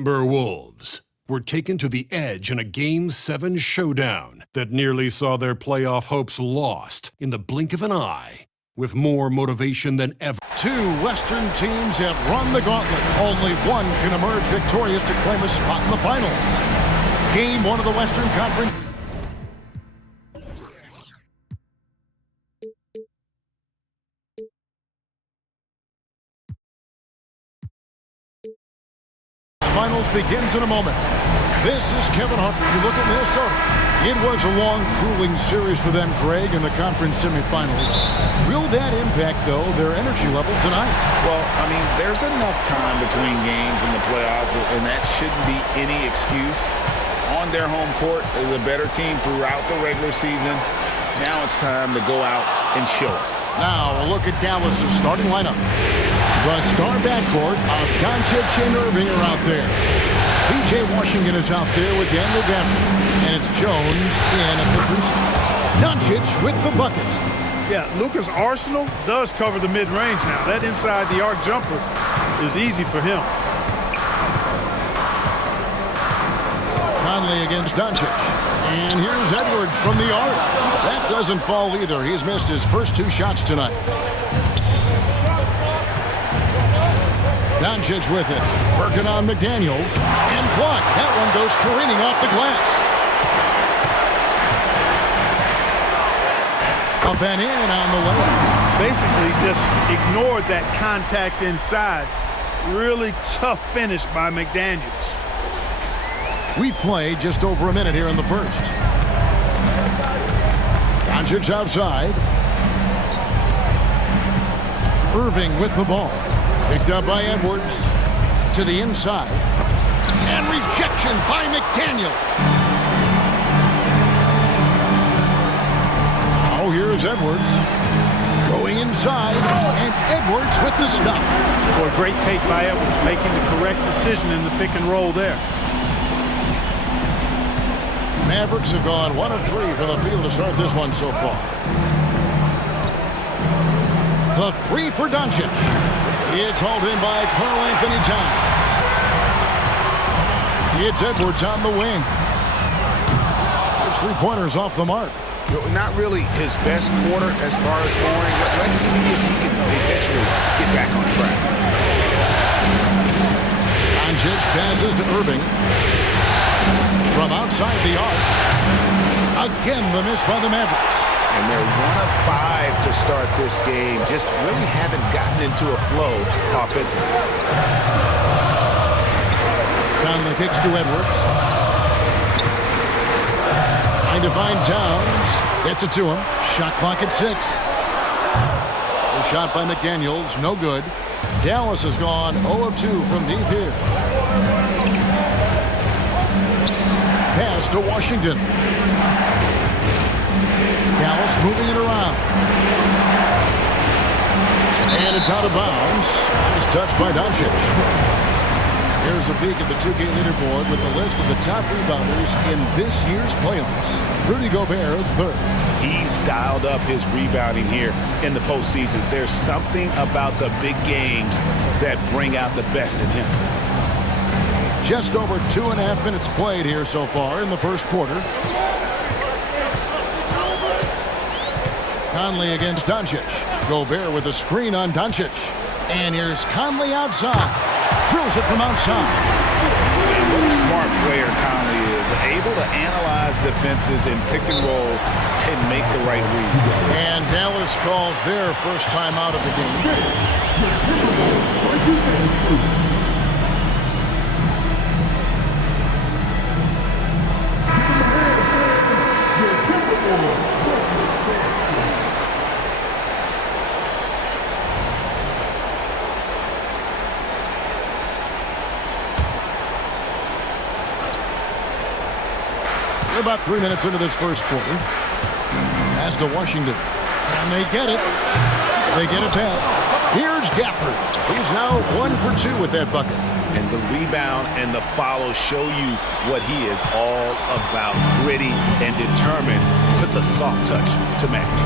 Wolves were taken to the edge in a Game 7 showdown that nearly saw their playoff hopes lost in the blink of an eye. With more motivation than ever. Two Western teams have run the gauntlet. Only one can emerge victorious to claim a spot in the finals. Game 1 of the Western Conference. Finals begins in a moment. This is Kevin Hart. You look at Minnesota. It was a long, grueling series for them, Greg, in the conference semifinals. Will that impact, though, their energy level tonight? Well, I mean, there's enough time between games in the playoffs, and that shouldn't be any excuse. On their home court, they're the better team throughout the regular season. Now it's time to go out and show it. Now a look at Dallas's starting lineup. The star backcourt of Doncic and Irving are out there. P.J. Washington is out there with Daniel Gafford. And it's Jones in at the three spot. Doncic with the bucket. Yeah, Luka's arsenal does cover the mid-range now. That inside the arc jumper is easy for him. Conley against Doncic. And here's Edwards from the arc. That doesn't fall either. He's missed his first 2 shots tonight. Doncic with it. Working on McDaniels. And blocked. That one goes careening off the glass. Up and in on the way. Basically just ignored that contact inside. Really tough finish by McDaniels. We played just over a minute here in the first. Doncic outside. Irving with the ball. Picked up by Edwards. To the inside. And rejection by McDaniel. Oh, here's Edwards. Going inside. And Edwards with the stop. Boy, great take by Edwards, making the correct decision in the pick and roll there. Mavericks have gone 1 of 3 from the field to start this one so far. The 3 for Doncic. It's hauled in by Karl Anthony Towns. It's Edwards on the wing. There's 3-pointers off the mark. Not really his best quarter as far as scoring. Let's see if he can eventually get back on track. Doncic passes to Irving. From outside the arc. Again, the miss by the Mavericks. And they're 1 of 5 to start this game. Just really haven't gotten into a flow offensively. Conley kicks to Edwards. Trying to find Towns. Gets it to him. Shot clock at 6. The shot by McDaniels, no good. Dallas has gone 0 of 2 from deep here. Pass to Washington. Dallas moving it around. And it's out of bounds. Nice touch by Doncic. Here's a peek at the 2K leaderboard with the list of the top rebounders in this year's playoffs. Rudy Gobert, 3rd. He's dialed up his rebounding here in the postseason. There's something about the big games that bring out the best in him. Just over 2.5 minutes played here so far in the first quarter. Conley against Doncic. Gobert with a screen on Doncic. And here's Conley outside. Drills it from outside. And what a smart player Conley is. Able to analyze defenses in pick and rolls and make the right read. And Dallas calls their first time out of the game. We're about 3 minutes into this first quarter. Pass to Washington. And they get it. They get it back. Here's Gafford. He's now 1 for 2 with that bucket. And the rebound and the follow show you what he is all about. Gritty and determined with a soft touch to match.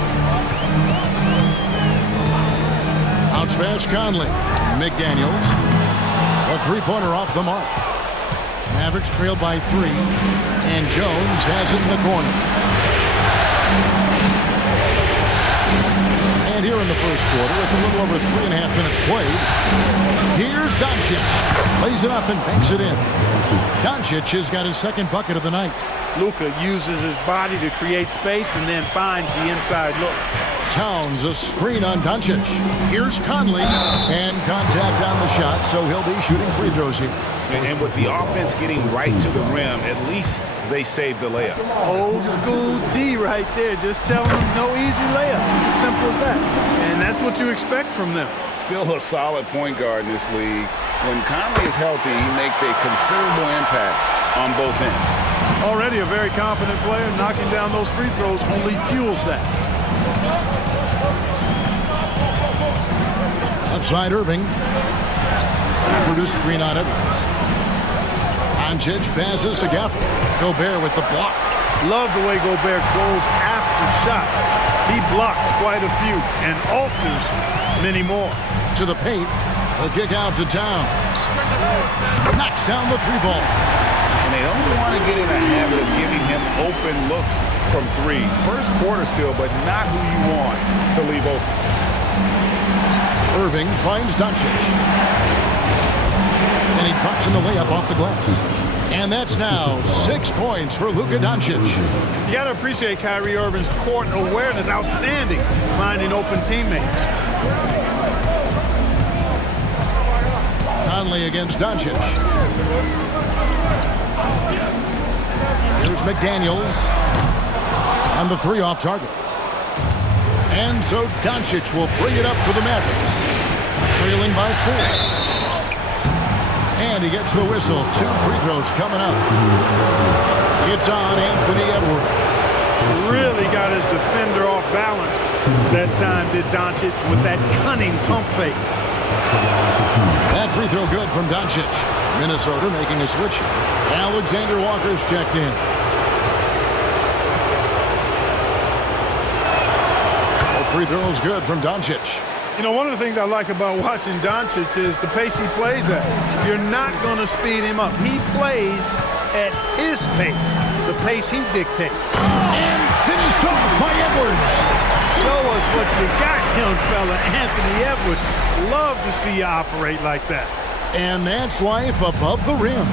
Bounce pass Conley. McDaniels. A 3-pointer off the mark. Mavericks trail by 3, and Jones has it in the corner. And here in the first quarter, with a little over 3.5 minutes played, here's Doncic. Lays it up and banks it in. Doncic has got his second bucket of the night. Luka uses his body to create space and then finds the inside look. Towns a screen on Doncic. Here's Conley, and contact on the shot, so he'll be shooting free throws here. And with the offense getting right to the rim, at least they saved the layup. Old school D right there, just telling them no easy layups. It's as simple as that. And that's what you expect from them. Still a solid point guard in this league. When Conley is healthy, he makes a considerable impact on both ends. Already a very confident player, knocking down those free throws only fuels that. Outside Irving. Produced screen on Edwards. Doncic passes to Gafford. Gobert with the block. Love the way Gobert goes after shots. He blocks quite a few and alters many more. To the paint. The kick out to Towns. Knocks down the 3-ball. And they don't want to get in a habit of giving him open looks from 3. First quarter still, but not who you want to leave open. Irving finds Doncic. And he drops in the layup off the glass. And that's now 6 points for Luka Doncic. You got to appreciate Kyrie Irving's court awareness. Outstanding, finding open teammates. Conley against Doncic. Here's McDaniels on the 3 off target. And so Doncic will bring it up for the Mavericks. Trailing by 4. And he gets the whistle. 2 free throws coming up. It's on Anthony Edwards. Really got his defender off balance that time, did Doncic, with that cunning pump fake. That free throw good from Doncic. Minnesota making a switch. Alexander Walker's checked in. Free throws good from Doncic. You know, one of the things I like about watching Doncic is the pace he plays at. You're not going to speed him up. He plays at his pace, the pace he dictates. And finished off by Edwards. Show us what you got, young fella. Anthony Edwards. Love to see you operate like that. And that's life above the rim,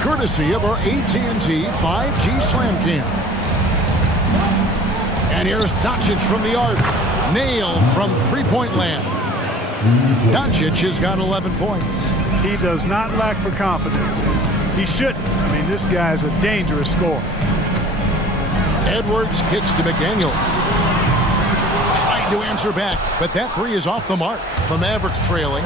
courtesy of our AT&T 5G Slam Cam. And here's Doncic from the arc. Nailed from 3-point land. Doncic has got 11 points. He does not lack for confidence. He shouldn't. I mean, this guy's a dangerous scorer. Edwards kicks to McDaniels. Tried to answer back, but that 3 is off the mark. The Mavericks trailing.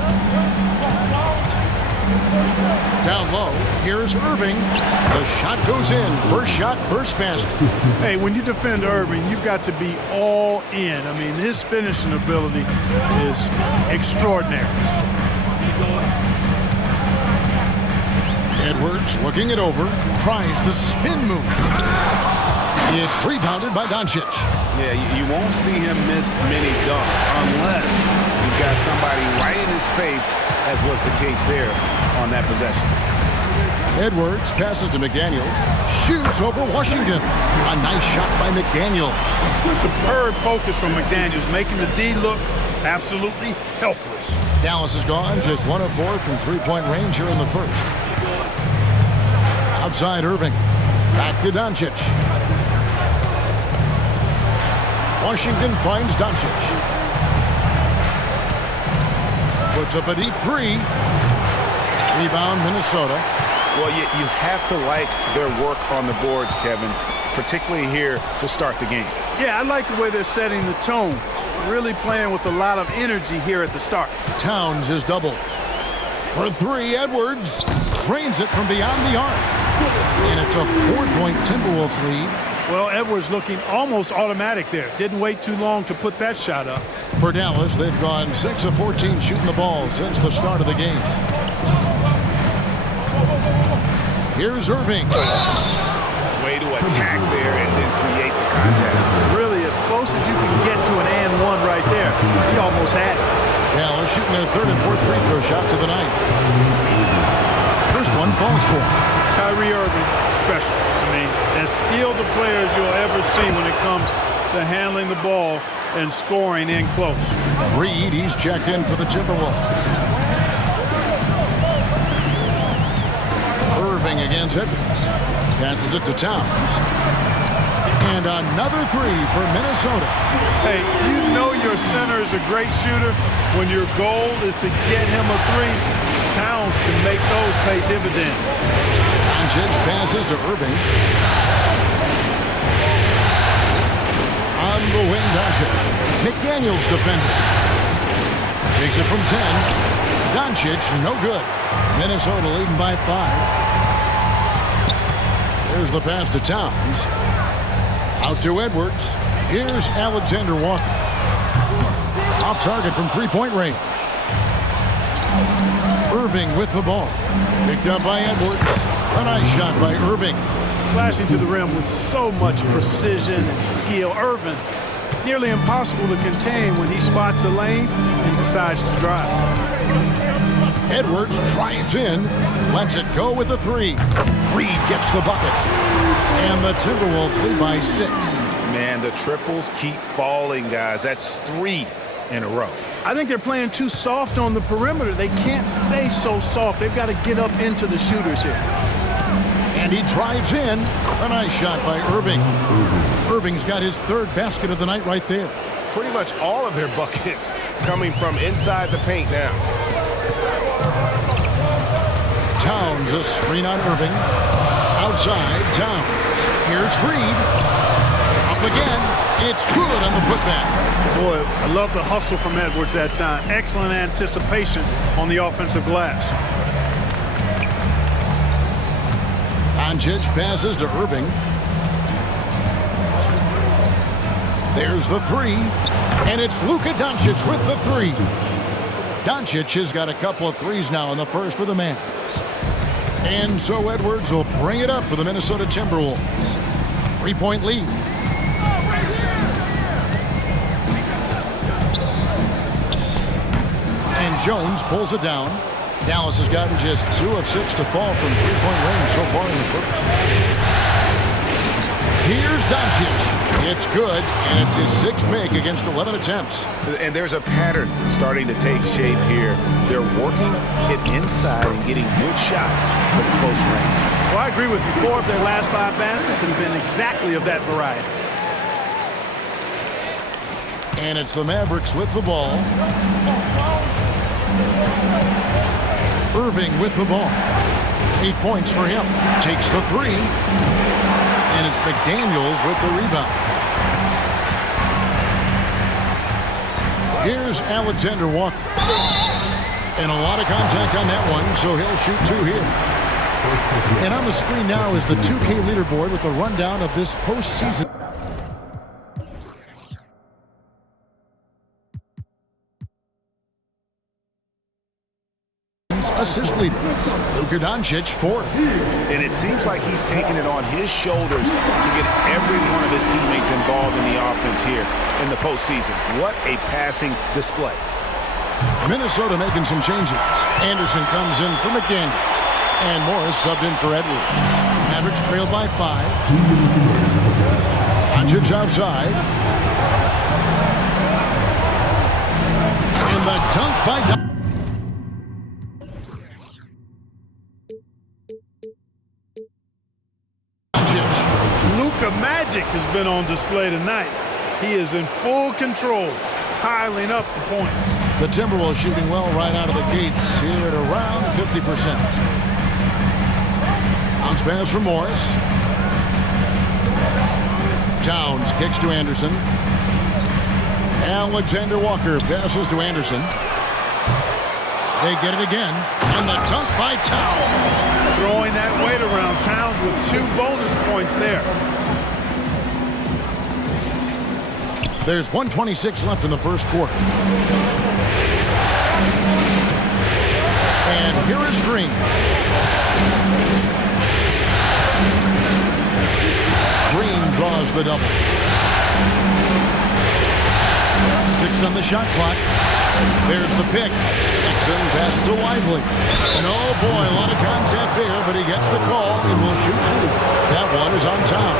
Down low, here's Irving. The shot goes in. First shot, first basket. Hey, when you defend Irving, you've got to be all in. I mean, his finishing ability is extraordinary. Edwards looking it over, tries the spin move. It's rebounded by Doncic. Yeah, you won't see him miss many dunks unless you've got somebody right in his face, as was the case there on that possession. Edwards passes to McDaniels, shoots over Washington. A nice shot by McDaniels. Superb focus from McDaniels, making the D look absolutely helpless. Dallas is gone, just 1 of 4 from 3-point range here in the first. Outside Irving, back to Doncic. Washington finds Doncic. Puts up a deep 3. Rebound, Minnesota. Well, you have to like their work on the boards, Kevin, particularly here to start the game. Yeah, I like the way they're setting the tone. Really playing with a lot of energy here at the start. Towns is doubled. For 3, Edwards drains it from beyond the arc. And it's a 4-point Timberwolves lead. Well, Edwards looking almost automatic there. Didn't wait too long to put that shot up. For Dallas, they've gone 6 of 14 shooting the ball since the start of the game. Here's Irving. Way to attack there and then create the contact. Really as close as you can get to an and one right there. He almost had it. Dallas shooting their 3rd and 4th free throw shots of the night. First one one falls for him. Kyrie Irving, special. I mean, as skilled a player as you'll ever see when it comes to handling the ball and scoring in close. Reed, he's checked in for the Timberwolves. Irving against Edwards. Passes it to Towns. And another three for Minnesota. Hey, you know your center is a great shooter. When your goal is to get him a three, Towns can make those pay dividends. Doncic passes to Irving. On the wing, Doncic. McDaniels defending. Takes it from 10. Doncic, no good. Minnesota leading by 5. There's the pass to Towns. Out to Edwards. Here's Alexander Walker. Off target from three-point range. Irving with the ball. Picked up by Edwards. A nice shot by Irving. Slashing to the rim with so much precision and skill. Irving, nearly impossible to contain when he spots a lane and decides to drive. Edwards drives in. Lets it go with the three. Reed gets the bucket. And the Timberwolves lead by 6. Man, the triples keep falling, guys. That's 3 in a row. I think they're playing too soft on the perimeter. They can't stay so soft. They've got to get up into the shooters here. And he drives in. A nice shot by Irving. Irving's got his 3rd basket of the night right there. Pretty much all of their buckets coming from inside the paint now. Towns, a screen on Irving. Outside, Towns. Here's Reed. Up again. It's good on the putback. Boy, I love the hustle from Edwards that time. Excellent anticipation on the offensive glass. Doncic passes to Irving. There's the three. And it's Luka Doncic with the three. Doncic has got a couple of threes now in the first for the Mavs. And so Edwards will bring it up for the Minnesota Timberwolves. 3-point lead. And Jones pulls it down. Dallas has gotten just 2 of 6 to fall from 3-point range so far in the first. Here's Doncic. It's good, and it's his 6th make against 11 attempts. And there's a pattern starting to take shape here. They're working it inside and getting good shots from close range. Well, I agree with you. 4 of their last 5 baskets have been exactly of that variety. And it's the Mavericks with the ball. Irving with the ball. 8 points for him. Takes the three. And it's McDaniels with the rebound. Here's Alexander Walker. And a lot of contact on that one, so he'll shoot 2 here. And on the screen now is the 2K leaderboard with a rundown of this postseason. Assist leaders. Luka Doncic 4th. And it seems like he's taking it on his shoulders to get every one of his teammates involved in the offense here in the postseason. What a passing display. Minnesota making some changes. Anderson comes in for McDaniels. And Morris subbed in for Edwards. Mavericks trailed by 5. Doncic outside. And the dunk by Doncic. Luka Magic has been on display tonight. He is in full control, piling up the points. The Timberwolves shooting well right out of the gates here at around 50%. Bounce pass from Morris. Towns kicks to Anderson. Alexander Walker passes to Anderson. They get it again. And the dunk by Towns. Throwing that weight around. Towns with 2 bonus points there. There's 1:26 left in the first quarter. And here is Green. Green draws the double. 6 on the shot clock. There's the pick. Exum passes to Lively. And oh boy, a lot of contact there, but he gets the call and will shoot two. That one is on top.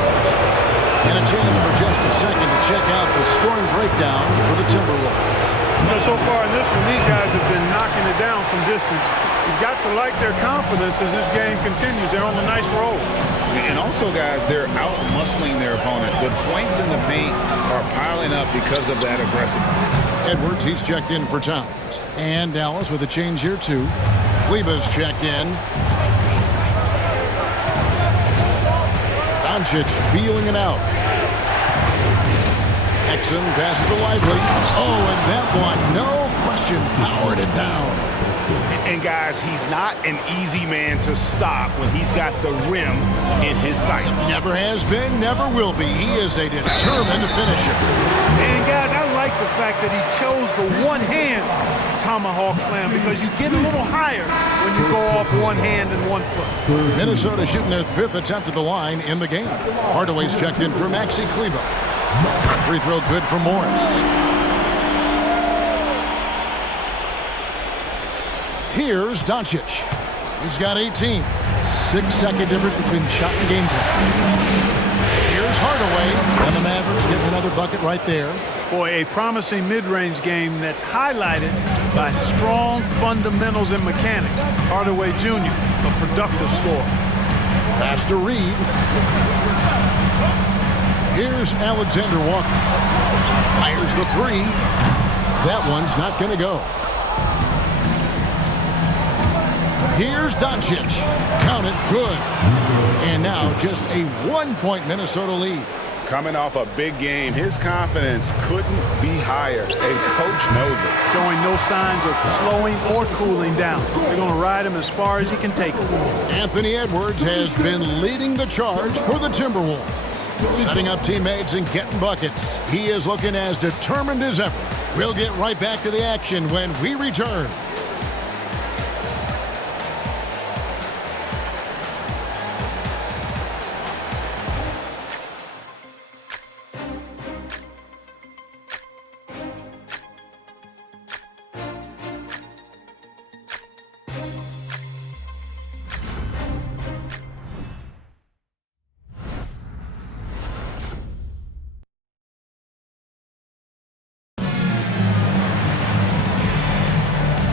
And a chance for just a second to check out the scoring breakdown for the Timberwolves. You know, so far in this one, these guys have been knocking it down from distance. You've got to like their confidence as this game continues. They're on a nice roll. And also, guys, they're out-muscling their opponent. The points in the paint are piling up because of that aggressiveness. Edwards, he's checked in for Towns. And Dallas with a change here, too. Kleba's checked in. Doncic feeling it out. Exum passes to Lively. Oh, and that one, no question, powered it down. And guys, he's not an easy man to stop when he's got the rim in his sights. Never has been, never will be. He is a determined finisher. And guys, I like the fact that he chose the one-hand tomahawk slam because you get a little higher when you go off one hand and 1 foot. Minnesota shooting their 5th attempt at the line in the game. Hardaway's checked in for Maxi Kleber. Free throw good for Morris. Here's Doncic. He's got 18. 6-second difference between the shot and game clock. Here's Hardaway. And the Mavericks getting another bucket right there. Boy, a promising mid-range game that's highlighted by strong fundamentals and mechanics. Hardaway Jr., a productive scorer. Pass to Reed. Here's Alexander Walker. Fires the three. That one's not going to go. Here's Doncic. Count it, good. And now just a 1-point Minnesota lead. Coming off a big game, his confidence couldn't be higher, and Coach knows it. Showing no signs of slowing or cooling down. They're going to ride him as far as he can take him. Anthony Edwards has been leading the charge for the Timberwolves. Setting up teammates and getting buckets. He is looking as determined as ever. We'll get right back to the action when we return.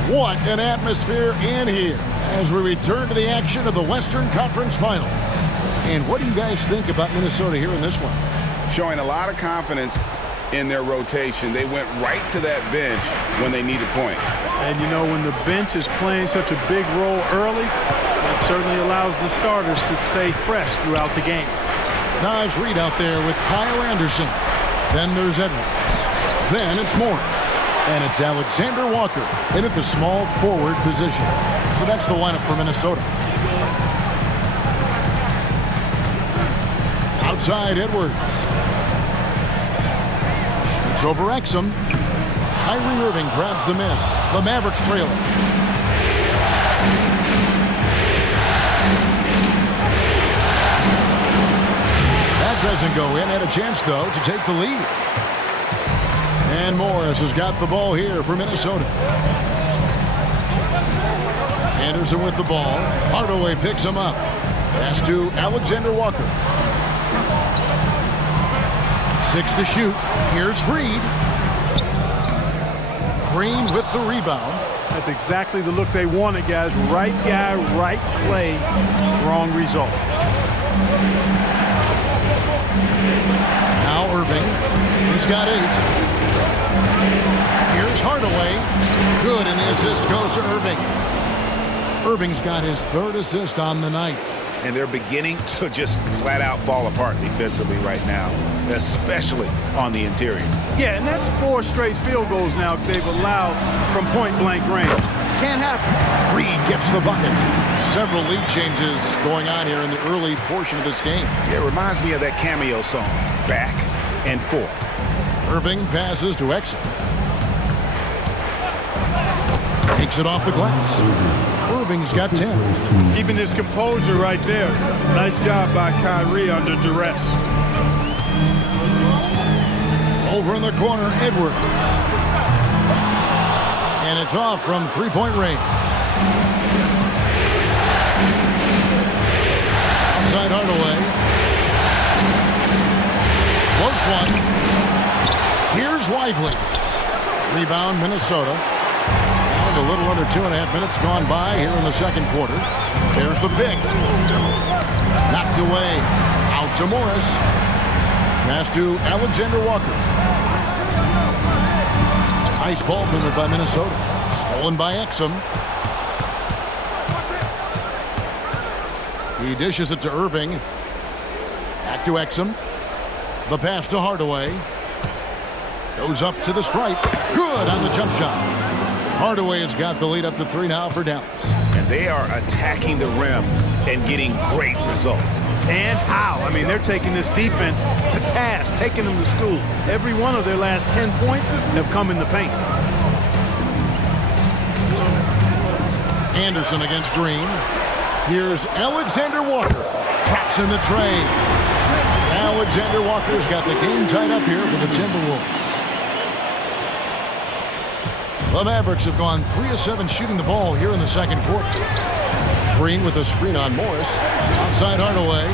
What an atmosphere in here as we return to the action of the Western Conference Final. And what do you guys think about Minnesota here in this one? Showing a lot of confidence in their rotation. They went right to that bench when they needed points. And you know, when the bench is playing such a big role early, that certainly allows the starters to stay fresh throughout the game. Nice read out there with Kyle Anderson. Then there's Edwards. Then it's Morris. And it's Alexander Walker in at the small forward position. So that's the lineup for Minnesota. Outside Edwards. Shoots over Exum. Kyrie Irving grabs the miss. The Mavericks trail it. That doesn't go in. Had a chance, though, to take the lead. And Morris has got the ball here for Minnesota. Anderson with the ball. Hardaway picks him up. Pass to Alexander Walker. 6 to shoot. Here's Reed. Green with the rebound. That's exactly the look they wanted, guys. Right guy, right play, wrong result. Now Irving. He's got 8. Here's Hardaway. Good, and the assist goes to Irving. Irving's got his 3rd assist on the night. And they're beginning to just flat out fall apart defensively right now, especially on the interior. Yeah, and that's 4 straight field goals now they've allowed from point-blank range. Can't happen. Reed gets the bucket. Several lead changes going on here in the early portion of this game. It reminds me of that cameo song, Back and Forth. Irving passes to Exum. Takes it off the glass. Irving's got 10. Keeping his composure right there. Nice job by Kyrie under duress. Over in the corner, Edwards. And it's off from three-point range. Outside Hardaway. Floats one. Here's Lively. Rebound, Minnesota. And a little under 2.5 minutes gone by here in the second quarter. There's the pick. Knocked away. Out to Morris. Pass to Alexander Walker. Nice ball movement by Minnesota. Stolen by Exum. He dishes it to Irving. Back to Exum. The pass to Hardaway. Goes up to the stripe. Good on the jump shot. Hardaway has got the lead up to 3 now for Dallas. And they are attacking the rim and getting great results. And how? I mean, they're taking this defense to task, taking them to school. Every one of their last 10 points have come in the paint. Anderson against Green. Here's Alexander Walker. Traps in the trade. Alexander Walker's got the game tied up here for the Timberwolves. The Mavericks have gone 3 of 7 shooting the ball here in the second quarter. Green with a screen on Morris. Outside Hardaway.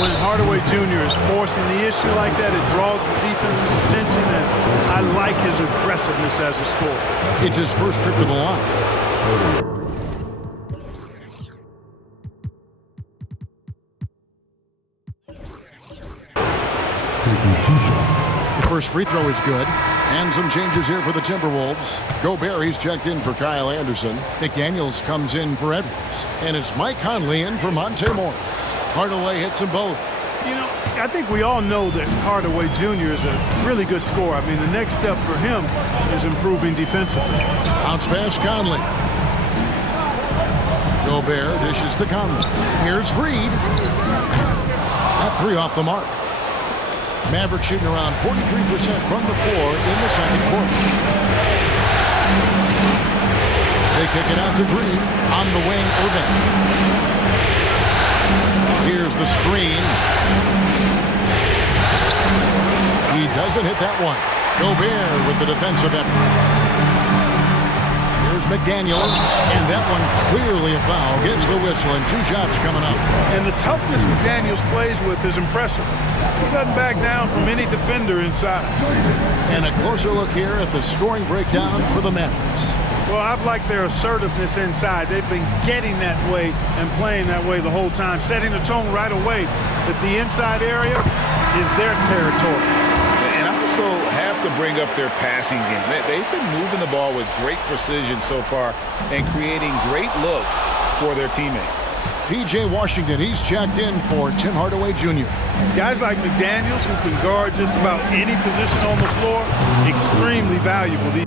When Hardaway Jr. is forcing the issue like that, it draws the defense's attention, and I like his aggressiveness as a scorer. It's his first trip to the line. The first free throw is good. And some changes here for the Timberwolves. Gobert, he's checked in for Kyle Anderson. McDaniels comes in for Edwards. And it's Mike Conley in for Monte Morris. Hardaway hits them both. You know, I think we all know that Hardaway Jr. is a really good scorer. I mean, the next step for him is improving defensively. Bounce pass, Conley. Gobert dishes to Conley. Here's Reed. That 3 off the mark. Mavericks shooting around 43% from the floor in the second quarter. They kick it out to Green. On the wing, Irving. Here's the screen. He doesn't hit that one. Gobert with the defensive effort. Here's McDaniels, and that one clearly a foul. Gets the whistle, and 2 shots coming up. And the toughness McDaniels plays with is impressive. He doesn't back down from any defender inside. And a closer look here at the scoring breakdown for the Mavericks. Well, I've liked their assertiveness inside. They've been getting that way and playing that way the whole time, setting the tone right away that the inside area is their territory. And I also have to bring up their passing game. They've been moving the ball with great precision so far and creating great looks for their teammates. P.J. Washington, he's checked in for Tim Hardaway Jr. Guys like McDaniels, who can guard just about any position on the floor, extremely valuable.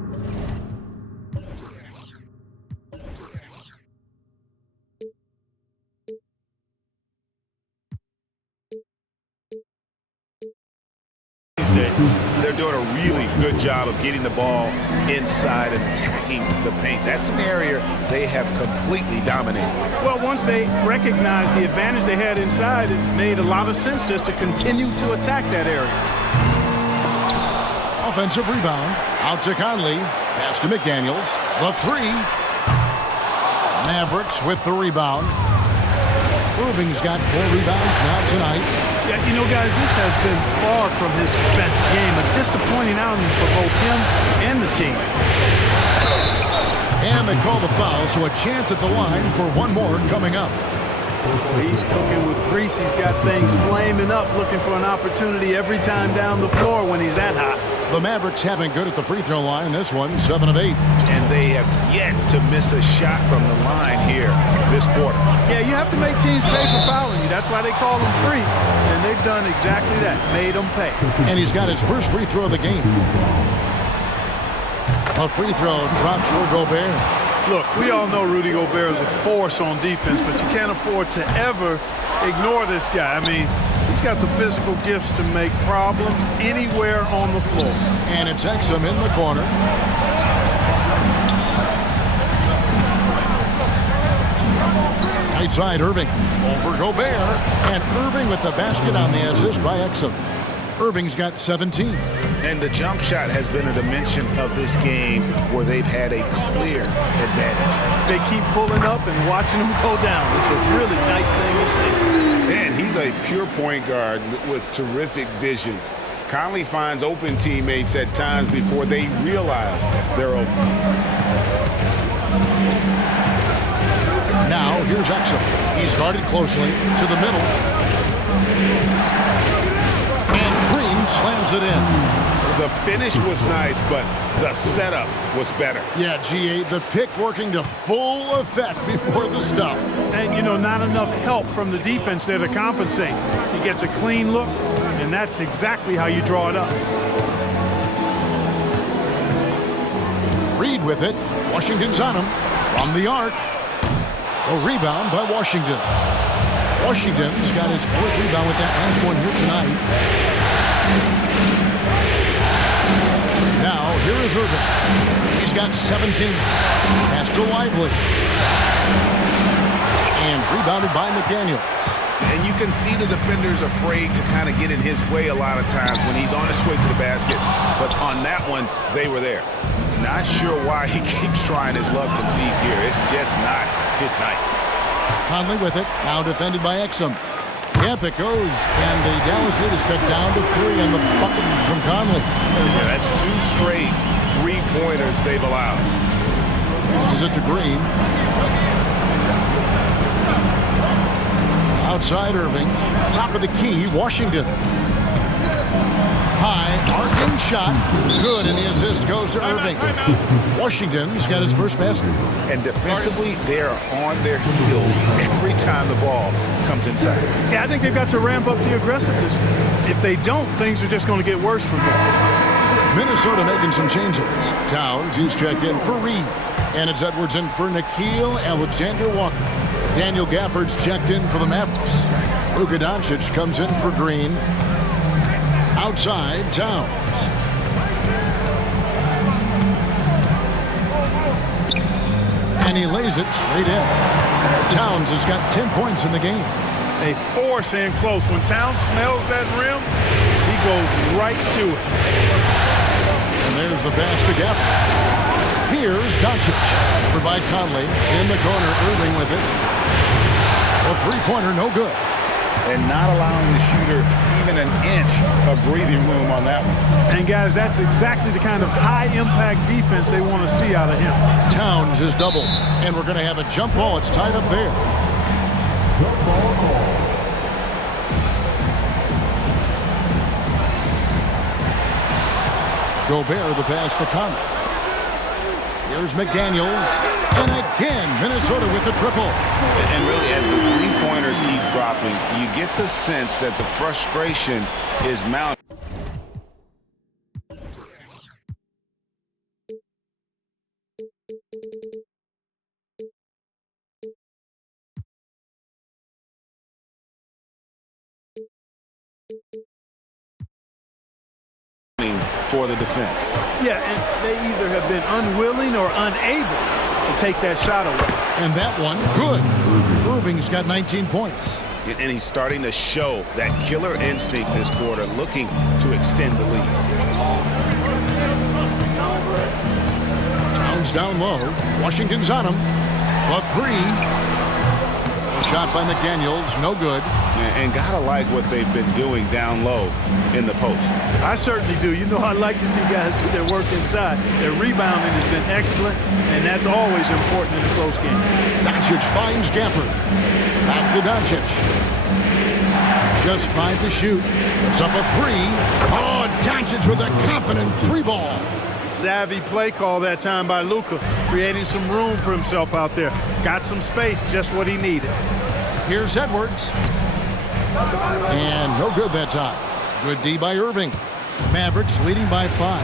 They're doing a really good job of getting the ball inside and attacking the paint. That's an area they have completely dominated. Well, once they recognized the advantage they had inside, it made a lot of sense just to continue to attack that area. Offensive rebound. Out to Conley. Pass to McDaniels. The 3. Mavericks with the rebound. Irving's got 4 rebounds now tonight. Yeah, you know, guys, this has been far from his best game. A disappointing outing for both him and the team. And they call the foul, so a chance at the line for one more coming up. He's cooking with grease. He's got things flaming up, looking for an opportunity every time down the floor when he's that hot. The Mavericks have been good at the free throw line. This one, 7 of 8. And they have yet to miss a shot from the line here this quarter. Yeah, you have to make teams pay for fouling you. That's why they call them free. And they've done exactly that, made them pay. And he's got his first free throw of the game. A free throw drops for Gobert. Look, we all know Rudy Gobert is a force on defense, but you can't afford to ever ignore this guy. I mean, he's got the physical gifts to make problems anywhere on the floor. And it's Exum in the corner. Right side, Irving. Over Gobert. And Irving with the basket on the assist by Exum. Irving's got 17. And the jump shot has been a dimension of this game where they've had a clear advantage. They keep pulling up and watching them go down. It's a really nice thing to see. And he's a pure point guard with terrific vision. Conley finds open teammates at times before they realize they're open. Now, here's Exum. He's guarded closely to the middle. And Green slams it in. The finish was nice, but the setup was better. Yeah, GA, the pick working to full effect before the stuff. And, you know, not enough help from the defense there to compensate. He gets a clean look, and that's exactly how you draw it up. Reed with it. Washington's on him from the arc. A rebound by Washington. Washington's got his 4th rebound with that last one here tonight. Now, here is Irving. He's got 17. Pass to Lively. And rebounded by McDaniels. And you can see the defenders afraid to kind of get in his way a lot of times when he's on his way to the basket. But on that one, they were there. Not sure why he keeps trying his luck from deep here. It's just not his night. Conley with it. Now defended by Exum. Yep, it goes. And the Dallas lead is cut down to 3 on the bucket from Conley. Yeah, that's 2 straight three-pointers they've allowed. Passes it to Green. Outside Irving. Top of the key, Washington. High, arcing shot. Good, and the assist goes to Irving. Washington's got his first basket. And defensively, they are on their heels every time the ball comes inside. Yeah, I think they've got to ramp up the aggressiveness. If they don't, things are just going to get worse from there. Minnesota making some changes. Towns, he's checked in for Reed. And it's Edwards in for Nickeil Alexander-Walker. Daniel Gafford's checked in for the Mavericks. Luka Doncic comes in for Green. Outside, Towns. And he lays it straight in. Towns has got 10 points in the game. They force in close. When Towns smells that rim, he goes right to it. And there's the pass to Gafford. Here's Doncic. Covered by Conley. In the corner, Irving with it. A three-pointer, no good. And not allowing the shooter even an inch of breathing room on that one. And, guys, that's exactly the kind of high-impact defense they want to see out of him. Towns is doubled. And we're going to have a jump ball. It's tied up there. Gobert, the pass to Conley. Here's McDaniels. And again, Minnesota with the triple. And really, as the three-pointers keep dropping, you get the sense that the frustration is mounting. For the defense. Yeah, and they either have been unwilling or unable to take that shot away. And that one, good. Irving's got 19 points. And he's starting to show that killer instinct this quarter, looking to extend the lead. Towns down low. Washington's on him. A three. A shot by McDaniels, no good. And gotta like what they've been doing down low in the post. I certainly do. You know, I like to see guys do their work inside. Their rebounding has been excellent, and that's always important in a close game. Doncic finds Gafford. Back to Doncic. Just 5 to shoot. It's up a three. Oh, Doncic with a confident three ball. Savvy play call that time by Luka, creating some room for himself out there. Got some space, just what he needed. Here's Edwards. And no good that time. Good D by Irving. Mavericks leading by 5.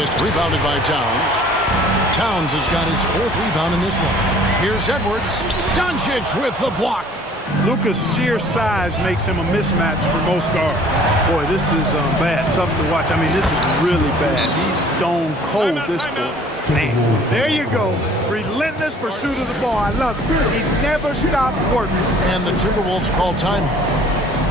It's rebounded by Towns. Towns has got his 4th rebound in this one. Here's Edwards. Doncic with the block. Luka's sheer size makes him a mismatch for most guards. Boy, this is bad. Tough to watch. I mean, this is really bad. He's stone cold this quarter. Man, there you go. Relentless pursuit of the ball. I love it. He never stopped working. And the Timberwolves call time.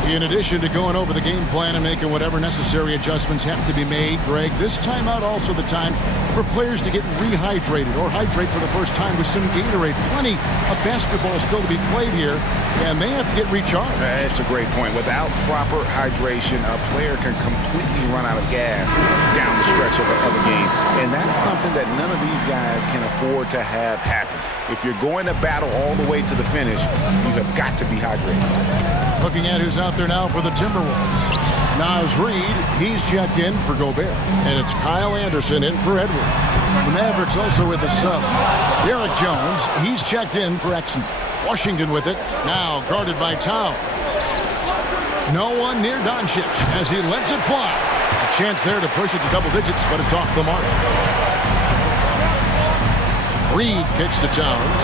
In addition to going over the game plan and making whatever necessary adjustments have to be made, Greg, this timeout also the time for players to get rehydrated or hydrate for the first time with some Gatorade. Plenty of basketball still to be played here, and they have to get recharged. That's a great point. Without proper hydration, a player can completely run out of gas down the stretch of a game, and that's something that none of these guys can afford to have happen. If you're going to battle all the way to the finish, you have got to be hydrated. Looking at who's out there now for the Timberwolves. MAVS Reed, he's checked in for Gobert. And it's Kyle Anderson in for Edwards. The Mavericks also with a sub. Derek Jones, he's checked in for Exum. Washington with it, now guarded by Towns. No one near Doncic as he lets it fly. A chance there to push it to double digits, but it's off the mark. Reed kicks to Towns.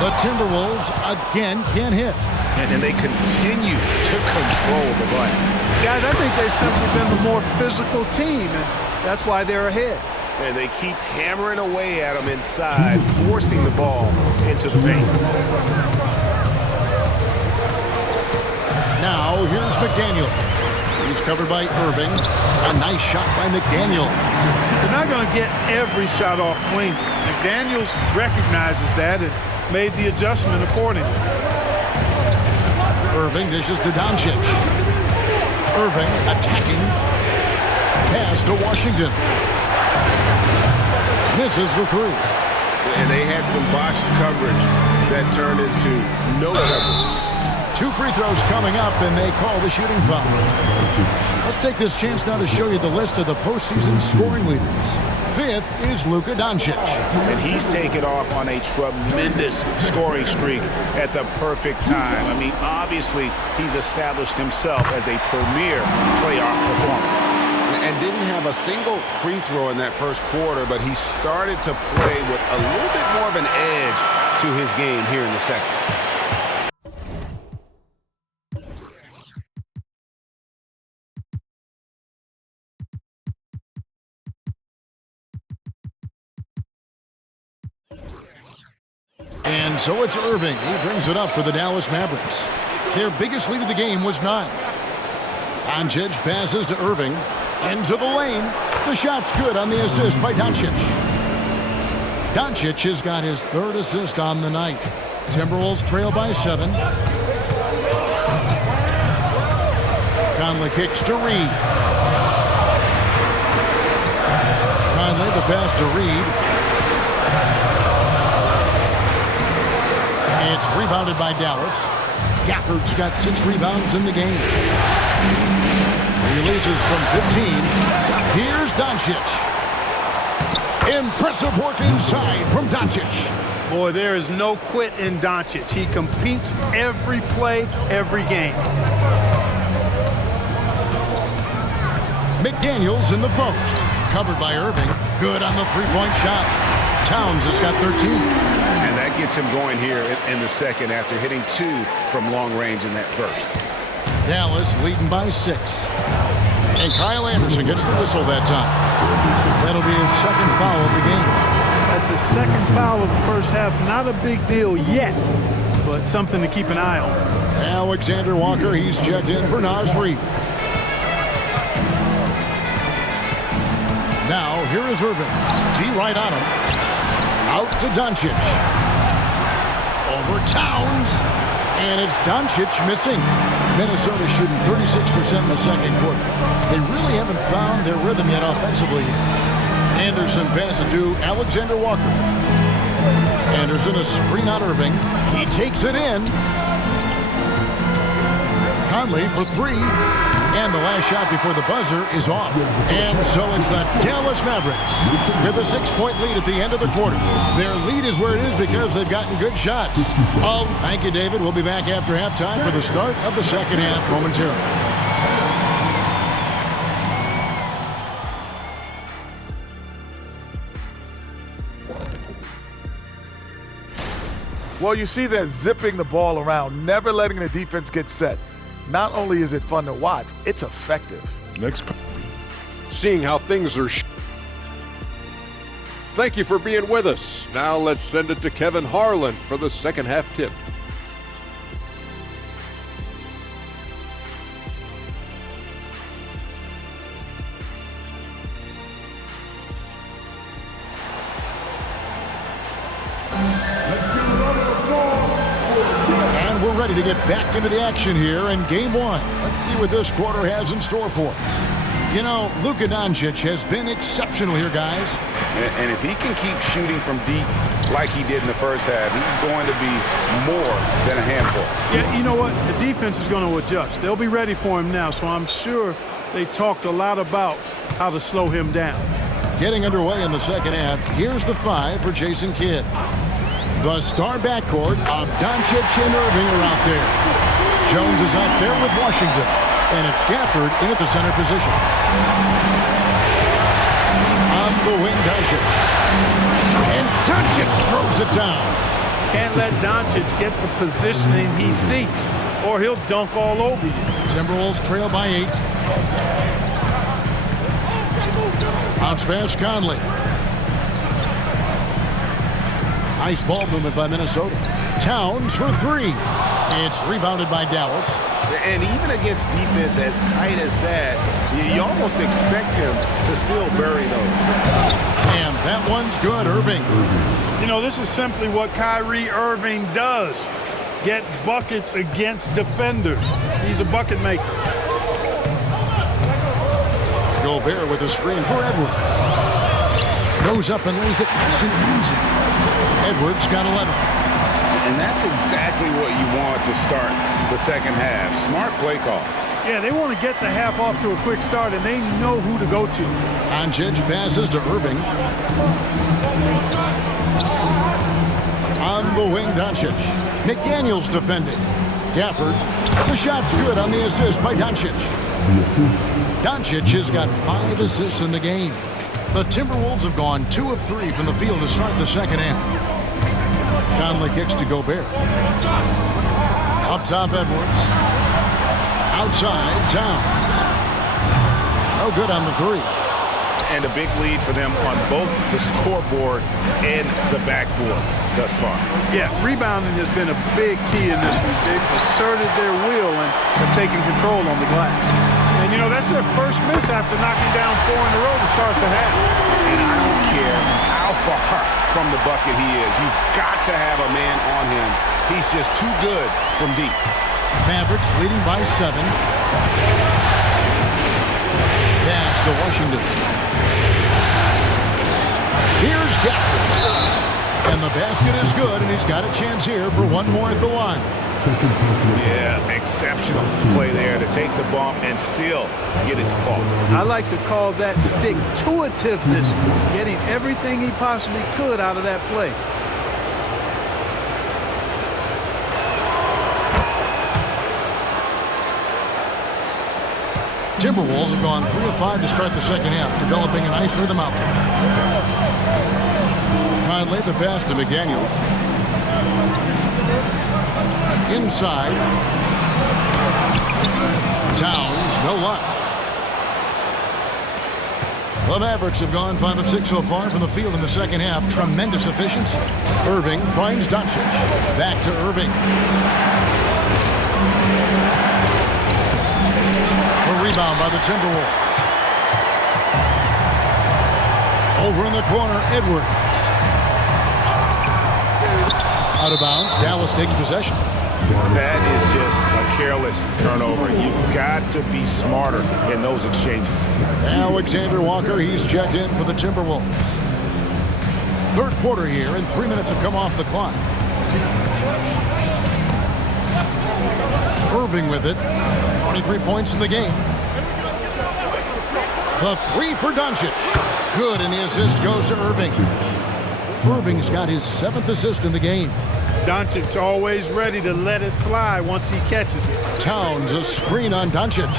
The Timberwolves again can't hit. And then they continue to control the glass. Guys, I think they've simply been the more physical team, and that's why they're ahead. And they keep hammering away at them inside, forcing the ball into the paint. Now here's McDaniels. He's covered by Irving. A nice shot by McDaniels. They're not going to get every shot off clean. McDaniels recognizes that and made the adjustment accordingly. Irving dishes to Doncic. Irving attacking. Pass to Washington. Misses the three. And they had some botched coverage that turned into no coverage. 2 free throws coming up, and they call the shooting foul. Let's take this chance now to show you the list of the postseason scoring leaders. 5th is Luka Doncic. And he's taken off on a tremendous scoring streak at the perfect time. I mean, obviously, he's established himself as a premier playoff performer. And didn't have a single free throw in that first quarter, but he started to play with a little bit more of an edge to his game here in the second. And so it's Irving. He brings it up for the Dallas Mavericks. Their biggest lead of the game was 9. Doncic passes to Irving. Into the lane. The shot's good on the assist by Doncic. Doncic has got his 3rd assist on the night. Timberwolves trail by 7. Conley kicks to Reed. Conley the pass to Reed. It's rebounded by Dallas. Gafford's got 6 rebounds in the game. Releases from 15. Here's Doncic. Impressive work inside from Doncic. Boy, there is no quit in Doncic. He competes every play, every game. McDaniels in the post. Covered by Irving. Good on the three-point shot. Towns has got 13. And that gets him going here in the second after hitting 2 from long range in that first. Dallas leading by 6. And Kyle Anderson gets the whistle that time. That'll be his 2nd foul of the game. That's his 2nd foul of the first half. Not a big deal yet, but something to keep an eye on. Alexander Walker, he's checked in for MAVS Reed. Now, here is Irving. D right on him. Out to Doncic. Over Towns. And it's Doncic missing. Minnesota shooting 36% in the second quarter. They really haven't found their rhythm yet offensively. Anderson passes to Alexander Walker. Anderson a screen on Irving. He takes it in. Conley for 3. And the last shot before the buzzer is off. And so it's the Dallas Mavericks with a 6-point lead at the end of the quarter. Their lead is where it is because they've gotten good shots. Oh, thank you, David. We'll be back after halftime for the start of the second half momentarily. Well, you see they're zipping the ball around, never letting the defense get set. Not only is it fun to watch, it's effective. Next. Seeing how things are. Thank you for being with us. Now let's send it to Kevin Harlan for the second half tip. ready to get back into the action here in game one. Let's see what this quarter has in store for us. You know, Luka Doncic has been exceptional here, guys. And if he can keep shooting from deep like he did in the first half, he's going to be more than a handful. Yeah, you know what? The defense is going to adjust. They'll be ready for him now, so I'm sure they talked a lot about how to slow him down. Getting underway in the second half, here's the 5 for Jason Kidd. The star backcourt of Doncic and Irving are out there. Jones is out there with Washington, and it's Gafford in at the center position. On the wing, Doncic. And Doncic throws it down. Can't let Doncic get the positioning he seeks, or he'll dunk all over you. Timberwolves trail by 8. Bounce pass, Conley. Nice ball movement by Minnesota. Towns for 3. It's rebounded by Dallas. And even against defense as tight as that, you almost expect him to still bury those. And that one's good, Irving. You know, this is simply what Kyrie Irving does. Get buckets against defenders. He's a bucket maker. Gobert with a screen for Edwards. Goes up and lays it nice and easy. Edwards got 11. And that's exactly what you want to start the second half. Smart play call. Yeah, they want to get the half off to a quick start, and they know who to go to. Doncic passes to Irving. On the wing, Doncic. McDaniels defending. Gafford. The shot's good on the assist by Doncic. Doncic has got 5 assists in the game. The Timberwolves have gone 2 of 3 from the field to start the second half. Conley kicks to Gobert. Up top, Edwards. Outside, Towns. No good on the 3. And a big lead for them on both the scoreboard and the backboard thus far. Yeah, rebounding has been a big key in this one. They've asserted their will and have taken control on the glass. And, you know, that's their first miss after knocking down 4 in a row to start the half. And I don't care how far from the bucket he is. You've got to have a man on him. He's just too good from deep. Mavericks leading by 7. Pass to Washington. Here's Gafford. And the basket is good, and he's got a chance here for one more at the line. Yeah, exceptional play there to take the bump and still get it to fall. I like to call that stick-to-itiveness, getting everything he possibly could out of that play. Timberwolves have gone 3 of 5 to start the second half, developing a nice rhythm out there. Conley the pass to McDaniels. Inside. Towns, no luck. The Mavericks have gone 5 of 6 so far from the field in the second half. Tremendous efficiency. Irving finds Doncic. Back to Irving. A rebound by the Timberwolves. Over in the corner, Edwards. Out of bounds. Dallas takes possession. That is just a careless turnover. You've got to be smarter in those exchanges. Alexander Walker, he's checked in for the Timberwolves. Third quarter here, and 3 minutes have come off the clock. Irving with it. 23 points in the game. The 3 for Doncic. Good, and the assist goes to Irving. Irving's got his 7th assist in the game. Doncic's always ready to let it fly once he catches it. Towns a screen on Doncic.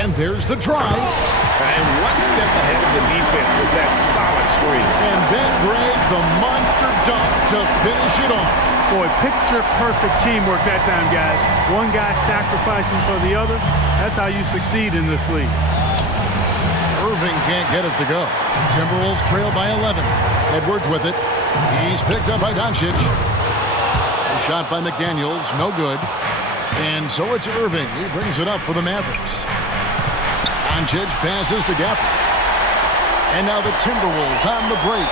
And there's the drive. And one step ahead of the defense with that solid screen. And then Greg, the monster dunk to finish it off. Boy, picture-perfect teamwork that time, guys. One guy sacrificing for the other. That's how you succeed in this league. Irving can't get it to go. Timberwolves trail by 11. Edwards with it. He's picked up by Doncic. A shot by McDaniels, no good. And so it's Irving. He brings it up for the Mavericks. Doncic passes to Gafford. And now the Timberwolves on the break.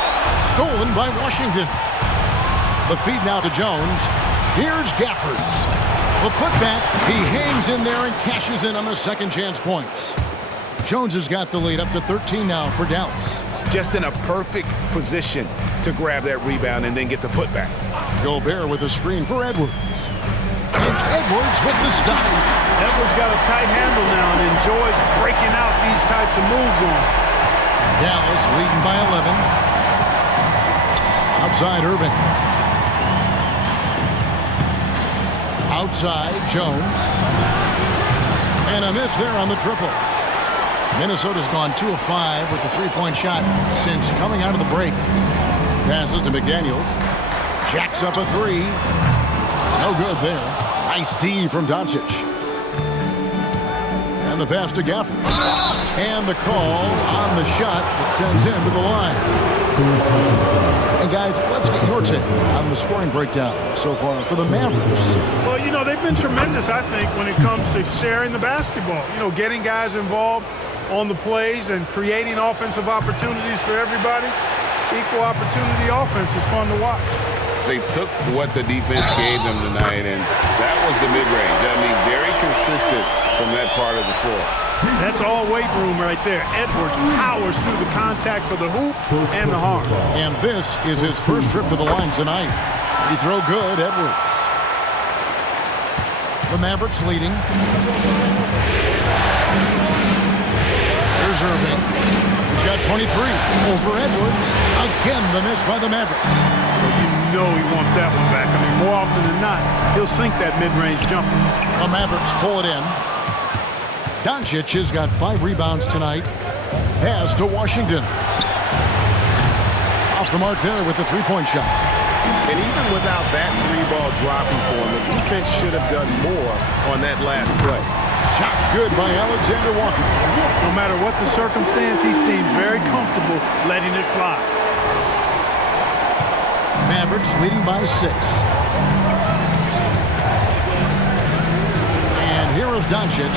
Stolen by Washington. The feed now to Jones. Here's Gafford. The putback. He hangs in there and cashes in on the second chance points. Jones has got the lead up to 13 now for Dallas. Just in a perfect position to grab that rebound and then get the putback. Gobert with a screen for Edwards. And Edwards with the stop. Edwards got a tight handle now and enjoys breaking out these types of moves on. Dallas leading by 11. Outside Irving. Outside Jones. And a miss there on the triple. Minnesota's gone 2 of 5 with the three-point shot since coming out of the break. Passes to McDaniels. Jacks up a three. No good there. Nice D from Doncic. And the pass to Gafford. And the call on the shot that sends him to the line. And guys, let's get your take on the scoring breakdown so far for the Mavericks. Well, you know, they've been tremendous, I think, when it comes to sharing the basketball. You know, getting guys involved on the plays and creating offensive opportunities for everybody. Equal opportunity offense is fun to watch. They took what the defense gave them tonight, and that was the mid-range. I mean, very consistent from that part of the floor. That's all weight room right there. Edwards powers through the contact for the hoop and the harm. And this is his first trip to the line tonight. He throw good, Edwards. The Mavericks leading. Here's Irving. He's got 23 over Edwards. Again, the miss by the Mavericks. You know he wants that one back. I mean, more often than not, he'll sink that mid-range jumper. The Mavericks pull it in. Doncic has got 5 rebounds tonight. Pass to Washington. Off the mark there with the three-point shot. And even without that three-ball dropping for him, the defense should have done more on that last play. Shot's good by Alexander Walker. No matter what the circumstance, he seems very comfortable letting it fly. Mavericks leading by 6. And here is Doncic.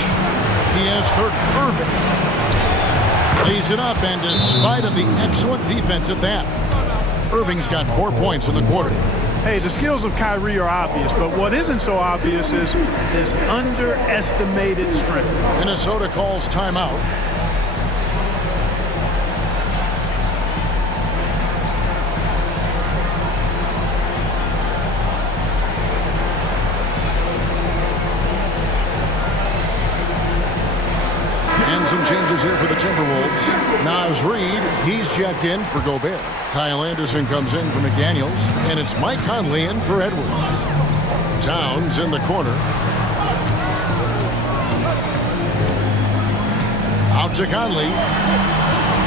He has 30. Irving lays it up, and despite of the excellent defense at that, Irving's got 4 points in the quarter. Hey, the skills of Kyrie are obvious, but what isn't so obvious is his underestimated strength. Minnesota calls timeout. Some changes here for the Timberwolves. Naz Reid, he's checked in for Gobert. Kyle Anderson comes in for McDaniels, and it's Mike Conley in for Edwards. Towns in the corner. Out to Conley.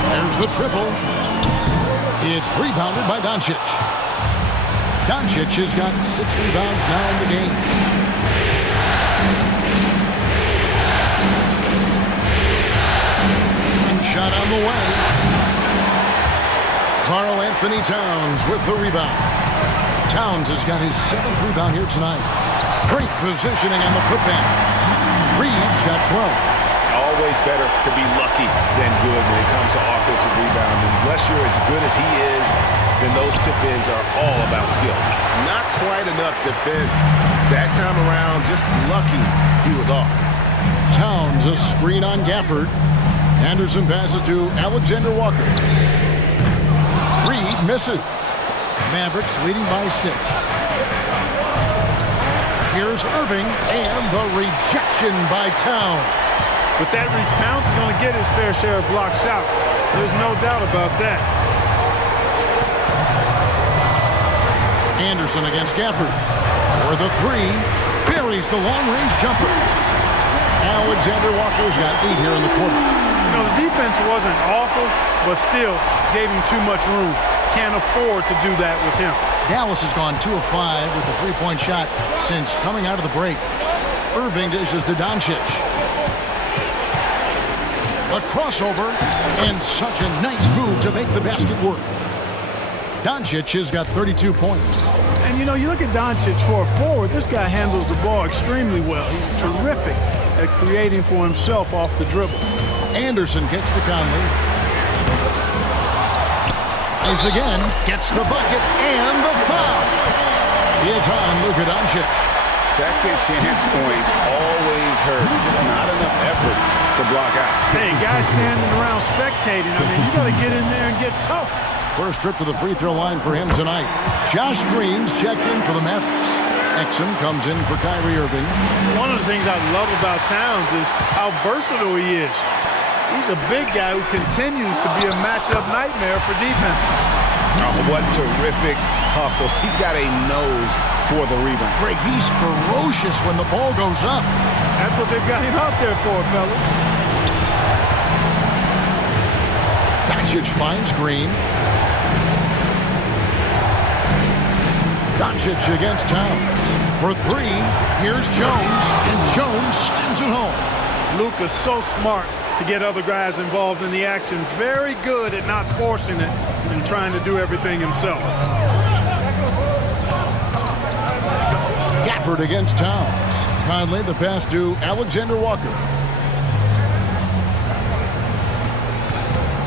There's the triple. It's rebounded by Doncic. Doncic has got 6 rebounds now in the game. Shot on the way. Karl Anthony Towns with the rebound. Towns has got his 7th rebound here tonight. Great positioning on the putback. Reed's got 12. Always better to be lucky than good when it comes to offensive rebound. And unless you're as good as he is, then those tip-ins are all about skill. Not quite enough defense that time around. Just lucky he was off. Towns a screen on Gafford. Anderson passes to Alexander Walker. Reed misses. Mavericks leading by 6. Here's Irving, and the rejection by Towns. With that reach, Towns is going to get his fair share of block shots. There's no doubt about that. Anderson against Gafford. For the 3, buries the long-range jumper. Alexander Walker's got 8 here in the quarter. You know, the defense wasn't awful, but still gave him too much room. Can't afford to do that with him. Dallas has gone 2 of 5 with the three-point shot since coming out of the break. Irving dishes to Doncic. A crossover, and such a nice move to make the basket work. Doncic has got 32 points. And, you know, you look at Doncic for a forward, this guy handles the ball extremely well. He's terrific at creating for himself off the dribble. Anderson gets to Conley. Tries again, gets the bucket, and the foul. It's on Luka Doncic. Second chance points always hurt. Just not enough effort to block out. Hey, guys standing around spectating. I mean, you got to get in there and get tough. First trip to the free throw line for him tonight. Josh Green's checked in for the Mavericks. Exum comes in for Kyrie Irving. One of the things I love about Towns is how versatile he is. He's a big guy who continues to be a matchup nightmare for defenses. Oh, what terrific hustle. He's got a nose for the rebound. Greg, he's ferocious when the ball goes up. That's what they've got him out there for, fellas. Doncic finds Green. Doncic against Towns. For three, here's Jones, and Jones slams it home. Luka's so smart to get other guys involved in the action. Very good at not forcing it and trying to do everything himself. Gafford against Towns. Conley, the pass to Alexander Walker.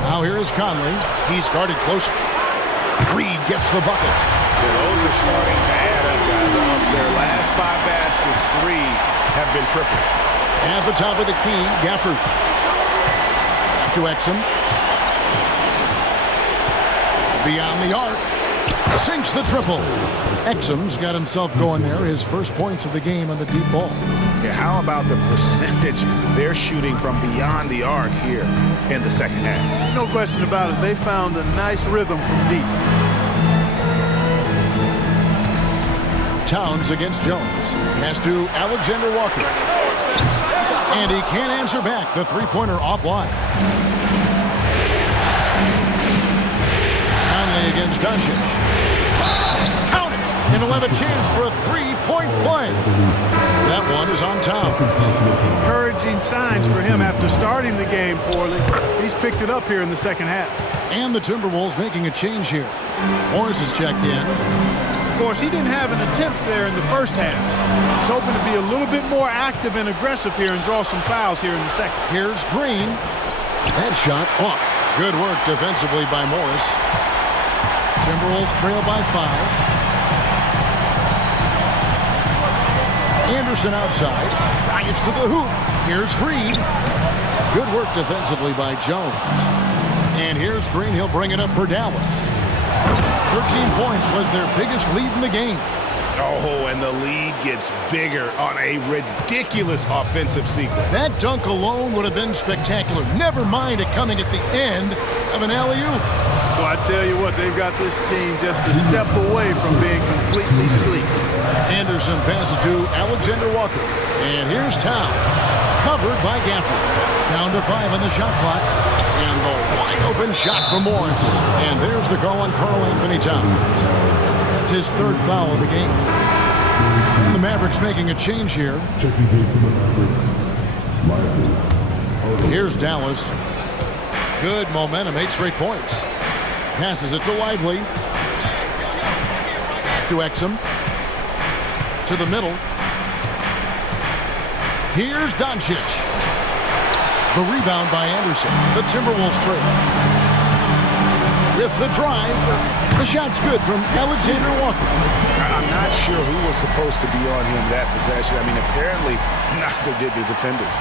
Now here is Conley. He's guarded closer. Reed gets the bucket. Those are starting to add up, guys. Their last 5 baskets, 3 have been tripled. At the top of the key, Gafford. To Exum. Beyond the arc. Sinks the triple. Exum's got himself going there. His first points of the game on the deep ball. Yeah, how about the percentage they're shooting from beyond the arc here in the second half? No question about it. They found a nice rhythm from deep. Towns against Jones. Pass to Alexander Walker. And he can't answer back. The three-pointer offline. Conley against Doncic. Count it! And he'll have a chance for a three-point play. That one is on Towns. Encouraging signs for him after starting the game poorly. He's picked it up here in the second half. And the Timberwolves making a change here. Morris is checked in. Of course, he didn't have an attempt there in the first half. He's hoping to be a little bit more active and aggressive here and draw some fouls here in the second. Here's Green. That shot off. Good work defensively by Morris. Timberwolves trail by 5. Anderson outside. Drives to the hoop. Here's Reed. Good work defensively by Jones. And here's Green. He'll bring it up for Dallas. 13 points was their biggest lead in the game. Oh, and the lead gets bigger on a ridiculous offensive sequence. That dunk alone would have been spectacular. Never mind it coming at the end of an alley-oop. Well, I tell you what, they've got this team just a step away from being completely sleek. Anderson passes to Alexander Walker. And here's Towns. Covered by Gafford. Down to 5 on the shot clock. And the wide-open shot from Morris. And there's the call on Karl Anthony Towns. That's his 3rd foul of the game. And the Mavericks making a change here. Here's Dallas. Good momentum, 8 straight points. Passes it to Lively. To Exum. To the middle. Here's Doncic. The rebound by Anderson. The Timberwolves trail. With the drive, the shot's good from Alexander Walker. I'm not sure who was supposed to be on him that possession. I mean, apparently neither did the defenders.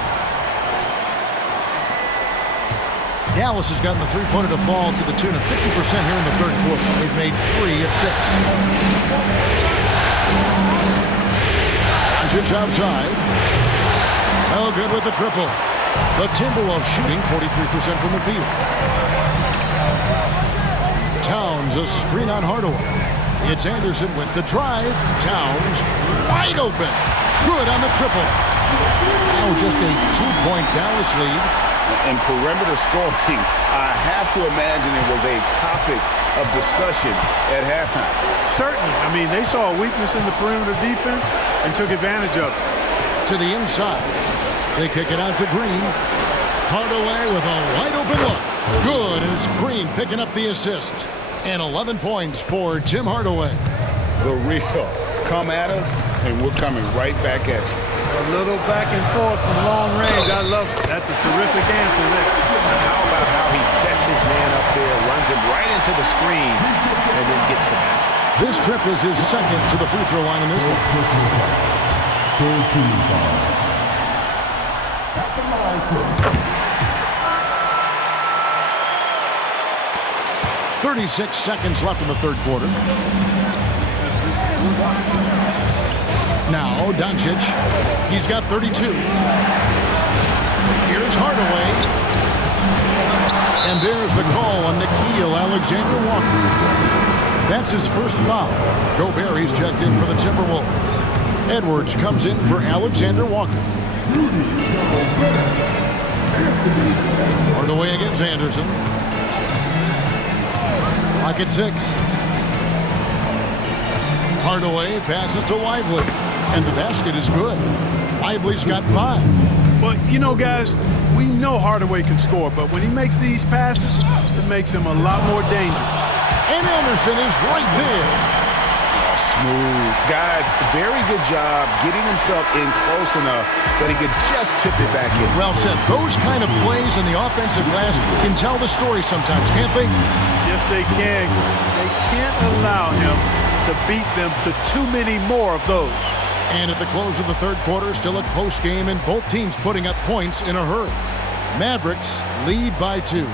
Dallas has gotten the three-pointer to fall to the tune of 50% here in the 3rd quarter. They've made 3 of 6. Doncic outside. Oh, good with the triple. The Timberwolves shooting 43% from the field. Towns, a screen on Hardaway. It's Anderson with the drive. Towns, wide open. Good on the triple. Now just a 2-point Dallas lead. And perimeter scoring, I have to imagine it was a topic of discussion at halftime. Certainly. I mean, they saw a weakness in the perimeter defense and took advantage of it. To the inside. They kick it out to Green. Hardaway with a wide open look. Good, and it's Green picking up the assist. And 11 points for Tim Hardaway. The real. Come at us, and we're coming right back at you. A little back and forth from long range. I love it. That's a terrific answer there. How about how he sets his man up there, runs him right into the screen, and then gets the basket. This trip is his second to the free throw line in this one. 36 seconds left in the third quarter. Now, Doncic. He's got 32. Here's Hardaway. And there's the call on Nickeil Alexander-Walker. That's his first foul. Gobert, he's checked in for the Timberwolves. Edwards comes in for Alexander-Walker. Hardaway against Anderson. Clock at 6. Hardaway passes to Lively. And the basket is good. Lively's got 5. But, you know, guys, we know Hardaway can score, but when he makes these passes, it makes him a lot more dangerous. And Anderson is right there. Smooth. Guys, very good job getting himself in close enough that he could just tip it back in. Well said. Those kind of plays in the offensive glass can tell the story sometimes, can't they? Yes, they can. They can't allow him to beat them to too many more of those. And at the close of the third quarter, still a close game and both teams putting up points in a hurry. Mavericks lead by 2.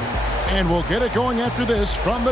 And we'll get it going after this from the